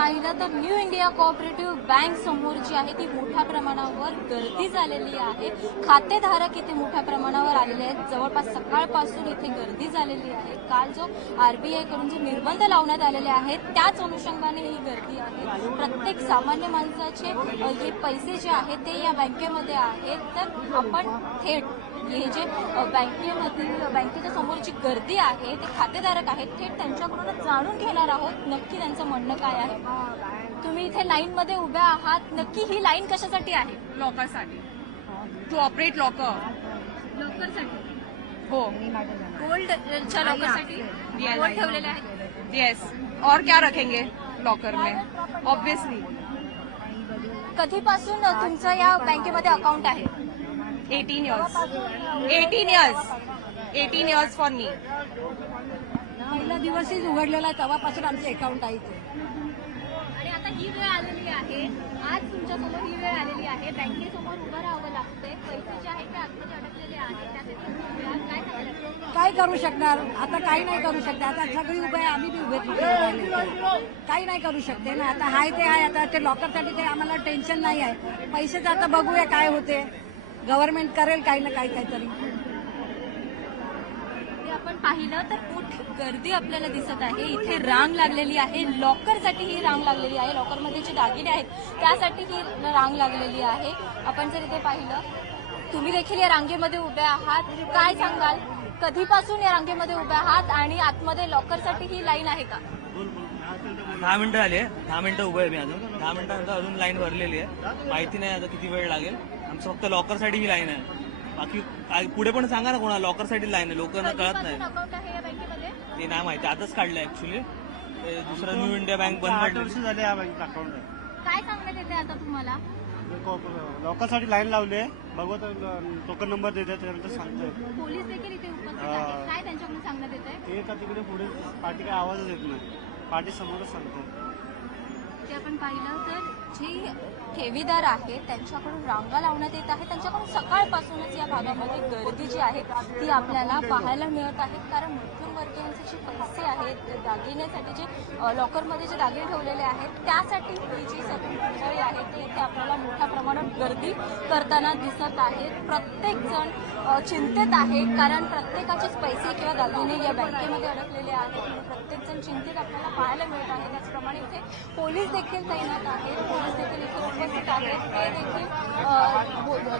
पाहिलं तर new India cooperative bank समोर जी आहे ती मोठ्या प्रमाणावर गर्दी झालेली आहे. खातेधारक इथे मोठ्या प्रमाणावर आलेले आहेत. जवळपास सकाळपासून इथे गर्दी झालेली आहे. काल जो आरबीआय कडून जे निर्बंध लावण्यात आलेले आहेत त्याच अनुषंगाने ही गर्दी आहे. प्रत्येक सामान्य माणसाचे जे पैसे जे आहेत ते या बँकेमध्ये आहेत. तर आपण थेट हे जे बँकेच्या समोर जी गर्दी आहे ते खातेधारक आहेत थेट त्यांच्याकडूनच जाणून घेणार आहोत नक्की त्यांचं म्हणणं काय आहे. तुम्ही इथे लाईन मध्ये उभ्या आहात, नक्की ही लाईन कशासाठी आहे? लॉकरसाठी, टू ऑपरेट लॉकरसाठी, हो. गोल्डच्या लॉकरसाठी गोल्ड ठेवलेले आहेत. यस, और क्या रखेंगे लॉकर में, ऑब्वियसली. कधीपासून तुमचं या बँकेमध्ये अकाउंट आहे? 18 years. 18 years for me. पहिला दिवसच उघडलेला आहे तेव्हापासून आमचे अकाउंट आहे ते. आणि आता ही वेळ आलेली आहे, आज तुमच्यासमोर ही वेळ आलेली आहे, बँकेसमोर उभं राहावं लागतंय, पैसे जे आहेत ते आतमध्ये अडकलेले आहेत, त्यासाठी तुम्ही काय सांगाल? काय करू शकणार आता? काही नाही करू शकते. आता सगळी उभे आहे, आम्ही बी उभे काही नाही करू शकते ना. आता हाय ते आहे. आता ते लॉकरसाठी ते आम्हाला टेन्शन नाही आहे. पैसेच आता बघूया काय होते. गव्हर्नमेंट करेल काही ना काहीतरी. आपण पाहिलं तर मोठी गर्दी आपल्याला दिसत आहे. इथे रांग लागलेली आहे, लॉकरसाठी ही रांग लागलेली आहे, लॉकरमध्ये जे दागिने आहेत त्यासाठी ही रांग लागलेली आहे. आपण जर इथे पाहिलं, तुम्ही देखील या रांगेमध्ये उभे आहात, काय सांगाल? कधीपासून या रांगेमध्ये उभे आहात आणि आतमध्ये लॉकरसाठी ही लाईन आहे का? 10 मिनिटं झाली. 10 मिनिटं उभं आहे मी अजून. 10 मिनिटानंतर अजून लाईन भरलेली आहे. माहिती नाही आता किती वेळ लागेल. आमचं फक्त लॉकरसाठी ही लाईन आहे. बाकी काय पुढे पण सांगा ना कोणाला, लॉकरसाठी लाईन आहे. लोकांना कळत नाही. अकाउंट आहे या बँकेमध्ये? ते नाही माहिती, आताच काढलं ऍक्च्युली. दुसरं न्यू इंडिया बँक बंद 8 वर्ष झाले या बँकेत अकाउंट आहे. काय सांगण्यात येते आता तुम्हाला? लॉकरसाठी लाईन लावली आहे. बघू टोकन नंबर देतात त्यानंतर सांगतोय. पोलीस देखील इथे उपस्थित आहेत, काय त्यांच्याकडून सांगण्यात येत आहे? ते का तिकडे पुढे पार्टी काय आवाजच येत नाही. पार्टी समोरच सांगतोय. ते आपण पाहिलं तर जे ठेवीदार आहेत त्यांच्याकडून रांगा लावण्यात येत आहे. त्यांच्याकडून सकाळपासूनच या भागामध्ये गर्दी जी आहे ती आपल्याला पाहायला मिळत आहे. कारण मध्यमवर्गीयांचे जे पैसे आहेत, दागिन्यासाठी जे लॉकरमध्ये जे दागिने ठेवलेले आहेत त्यासाठी ही जी सगळी मंडळी आहे ते इथे आपल्याला मोठ्या प्रमाणात गर्दी करताना दिसत आहेत. प्रत्येक जण चिंतेत आहे, कारण प्रत्येकाचेच पैसे किंवा दागिने या बँकेमध्ये अडकलेले आहेत आणि प्रत्येक जण चिंतेत आपल्याला पाहायला मिळत आहे. त्याचप्रमाणे इथे पोलीस देखील तैनात आहेत, पोलीस देखील इथे उपस्थित आहेत. ते देखील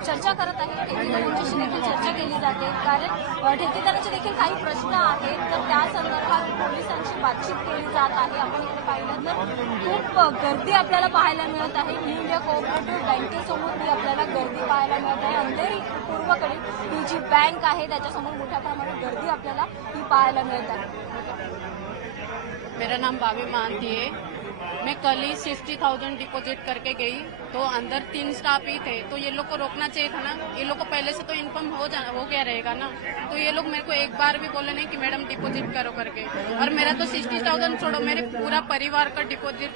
चर्चा करत आहेत. ठेकेदारांच्याशी देखील चर्चा केली जाते, कारण ठेकेदारांचे देखील काही प्रश्न आहेत तर त्या संदर्भात पोलिसांची बातचीत केली जात आहे. आपण इथे पाहिलं तर खूप गर्दी आपल्याला पाहायला मिळत आहे. न्यू इंडिया कोऑपरेटिव्ह बँकेसमोर ही आपल्याला गर्दी पाहायला मिळत आहे. अंधेरी पूर्वकडील ही जी बँक आहे त्याच्यासमोर मोठ्या प्रमाणात गर्दी आपल्याला ही पाहायला मिळत आहे. मेरा नाम बाबी मानती है. मैं कल ही 60,000 डिपॉजिट करके गई तो अंदर 3 स्टाफ ही थे. तो ये लोग को रोकना चाहिए था ना. ये लोग को पहले से तो इन्फॉर्म हो गया रहेगा ना. तो ये लोग मेरे को एक बार भी बोले नहीं कि मैडम डिपॉजिट करो करके. और मेरा तो 60,000 छोड़ो, मेरे पूरा परिवार का डिपॉजिट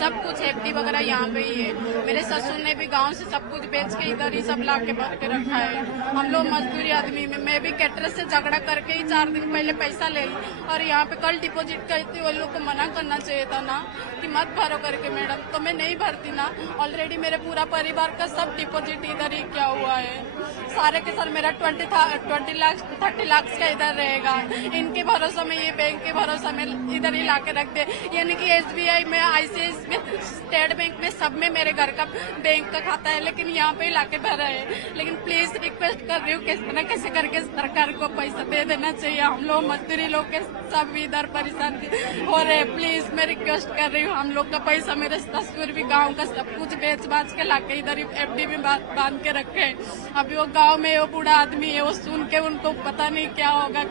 सब कुछ एफडी वगैरह यहाँ पे ही है. मेरे ससुर ने भी गाँव से सब कुछ बेच के इधर ही सब ला के भर के रखा है. हम लोग मजदूरी आदमी में, मैं भी कैटरस से झगड़ा करके ही 4 दिन पहले पैसा ले ली और यहाँ पे कल डिपॉजिट करती. वो लोग को मना करना चाहिए था ना कि मत भरो करके मैडम. तो मैं नहीं भरती ना. ऑलरेडी मेरे पूरा परिवार का सब डिपॉजिट इधर ही किया हुआ है. सारे के सारे मेरा 20 लाख 30 लाख का इधर रहेगा. इनके भरोसा में, ये बैंक के भरोसा में इधर ही ला के रख दे. यानी कि SBI में, ICICI में, स्टेट बैंक में, सब में मेरे घर का बैंक का खाता है, लेकिन यहाँ पे ही ला के भरा है. लेकिन प्लीज रिक्वेस्ट कर रही हूँ किस तरह कैसे करके सरकार को पैसा दे देना चाहिए. हम लोग मजदूरी लोग के सब इधर परेशान हो रहे. प्लीज मैं रिक्वेस्ट कर रही हूँ, हम लोग का पैसा, मेरे तस्वीर भी गांव का सब कुछ बेच बाच के लाके इधर ही FD में बांध के रखे. अभी वो गांव में वो बूढ़ा आदमी है, वो सुन के उनको पता नहीं क्या होगा